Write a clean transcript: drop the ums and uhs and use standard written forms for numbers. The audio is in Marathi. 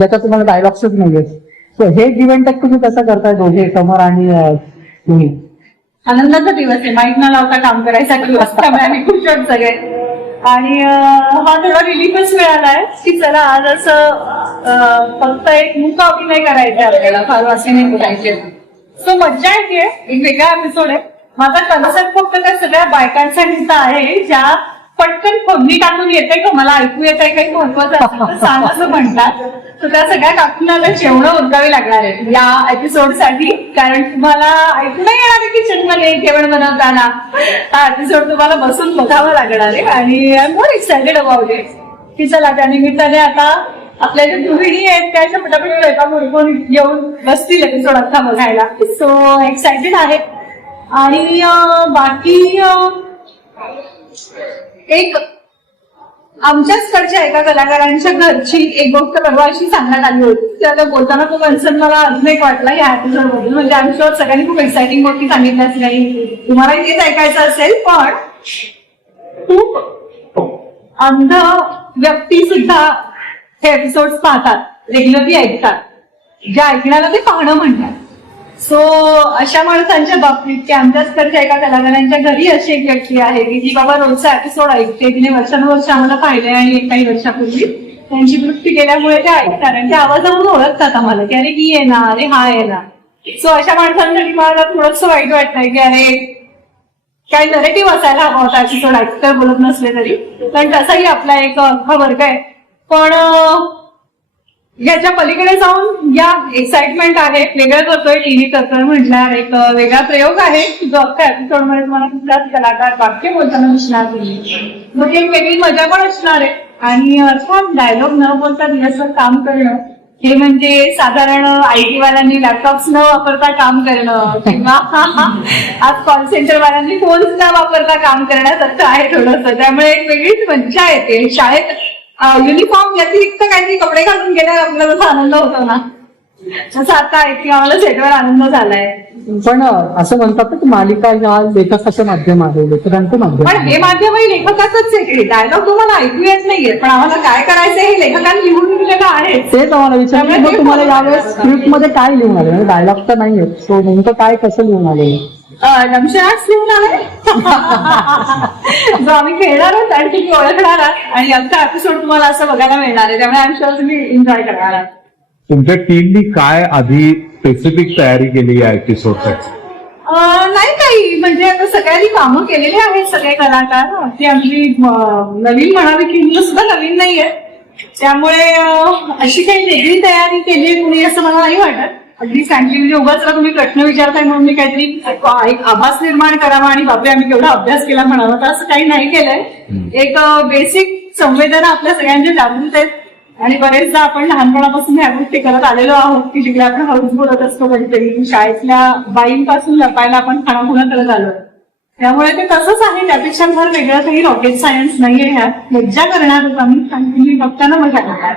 त्याच्यात तुम्हाला डायलॉग्सच नाहीये. सो हे इव्हेंट तुम्ही कसं करताय दोघे, समर आणि तुम्ही? आनंदाचा दिवस आहे, माईक न लावता काम करायचा दिवस, त्यामुळे आम्ही खुश आहोत सगळे. आणि हा थोडा रिलीफच मिळालाय की चला आज असं फक्त एक मुका अभिनय करायचा आपल्याला, फार असे नाही करायचे. सो मज्जा येते, एक वेगळा एपिसोड आहे. माझा कन्सेप्ट फक्त त्या सगळ्या बायकांसाठीचा आहे ज्या पटकन फोडणी टाकून येते का मला ऐकू येत आहे काही महत्वाचं असेल तर सांग असं म्हणतात. तर त्या सगळ्या काकूंना जेवणं उद्गावी लागणार आहे या एपिसोडसाठी, कारण तुम्हाला ऐकू नाही येणार आहे किचन मध्ये जेवण बनवताना. हा एपिसोड तुम्हाला बसून बघावा लागणार आहे आणि I am more excited about it. की चला त्या निमित्ताने आता आपल्या ज्या गृहिणी आहेत त्या अशा पटापट स्वयंपाक येऊन बसतील एपिसोड आता बघायला. सो एक्सायटेड आहे. आणि बाकी एक आमच्याचकडच्या एका कलाकारांच्या घरची एक गोष्ट परवा अशी सांगण्यात आली होती. त्याला बोलताना तो कन्सर्न मला अजून एक वाटला या एपिसोड मधून. म्हणजे आम्ही शुअर सगळ्यांनी खूप एक्साइटिंग गोष्टी सांगितल्याच नाही, तुम्हालाही तेच ऐकायचं असेल. पण खूप अंध व्यक्ती सुद्धा हे एपिसोड पाहतात, रेग्युलरली ऐकतात. ज्या ऐकण्याला ते पाहणं म्हणतात. सो अशा माणसांच्या बाबतीत की आमच्याचकडच्या एका कलाकारांच्या घरी अशी एक व्यक्ती आहे की जी बाबा रोजचा एपिसोड ऐकते. तिने वर्षानुवर्ष आम्हाला पाहिलंय आणि काही वर्षापूर्वी त्यांची वृत्ती केल्यामुळे ते ऐकतात आणि त्या आवाजावरून ओळखतात आम्हाला की अरे ही आहे ना, अरे हा आहे ना. सो अशा माणसांसाठी मला थोडंसं वाईट वाटतंय की अरे काही नरेटिव्ह असायला हवा होता एपिसोड ऐकतर बोलत नसले तरी, कारण तसाही आपला एक अख्खा वर्ग आहे. पण याच्या पलीकडे जाऊन या एक्साइटमेंट आहे, वेगळं करतोय टीव्ही करतोय म्हटल्यावर एक वेगळा प्रयोग आहे जो अख्खा एपिसोड मध्ये मला कुठलाच कलाकार वाक्य बोलताना दिसणार नाही. मग एक वेगळी मजा पण असणार आहे. आणि अर्थात डायलॉग न बोलता दिवसभर काम करणं हे म्हणजे साधारण IT वाल्यांनी लॅपटॉप्स न वापरता काम करणं किंवा आज कॉल सेंटर वाल्यांनी फोन्स न वापरता काम करण्यासारखं आहे थोडंसं. त्यामुळे एक वेगळीच मज्जा येते. शाळेत युनिफॉर्म व्यतिरिक्त काहीतरी कपडे घालून गेल्यावर आपल्याला जसा आनंद होतो ना, तसं आता आहे की आम्हाला सेटवर आनंद झालाय. पण असं म्हणतात की मालिका या लेखकाचं माध्यम आहे, लेखकांचं माध्यम. पण हे माध्यमही लेखकाचंच आहे. डायलॉग तुम्हाला ऐकू येत नाहीये, पण आम्हाला काय करायचंय हे लेखकांनी लिहून दिलेलं आहे. तेच आम्हाला विचारलं तुम्हाला यावेळेस स्क्रिप्ट मध्ये काय लिहून आले, म्हणजे डायलॉग तर नाहीये, सो नेमकं काय कसं लिहून आले? नमशनाच लिहून आलाय जो आम्ही खेळणार आहोत आणि तुम्ही ओळखणार आहात आणि आमचा एपिसोड तुम्हाला असं बघायला मिळणार आहे. त्यामुळे आय एम शुअर तुम्ही एन्जॉय करणार आहात. तुमच्या टीमनी काय आधी स्पेसिफिक तयारी केली या एपिसोडसाठी? नाही काही, म्हणजे आता सगळ्यांनी कामं केलेली आहेत सगळे कलाकार. ती आमची नवीन म्हणावी की मुलं सुद्धा नवीन नाहीये, त्यामुळे अशी काही वेगळी तयारी केली कुणी असं मला नाही वाटत. अगदी फ्रँकली म्हणजे उगाच तुम्ही प्रश्न विचारताय म्हणून मी काहीतरी एक आभास निर्माण करावा आणि बापरे आम्ही केवढा अभ्यास केला म्हणावा, तर असं काही नाही केलंय. एक बेसिक संवेदना आपल्या सगळ्यांच्या जागृत आहेत आणि बरेचदा आपण लहानपणापासून ह्या गोष्टी करत आलेलो आहोत की जिकडे आपण हळूच बोलत असतो कधीतरी शाळेतल्या बाईंपासून लपायला आपण खाणाखुणा करत आलो. त्यामुळे ते तसंच आहे, त्यापेक्षा फार वेगळं काही रॉकेट सायन्स नाहीये. ह्यात मज्जा करणार आहोत आम्ही आणि तुम्ही बघताना मजा करणार.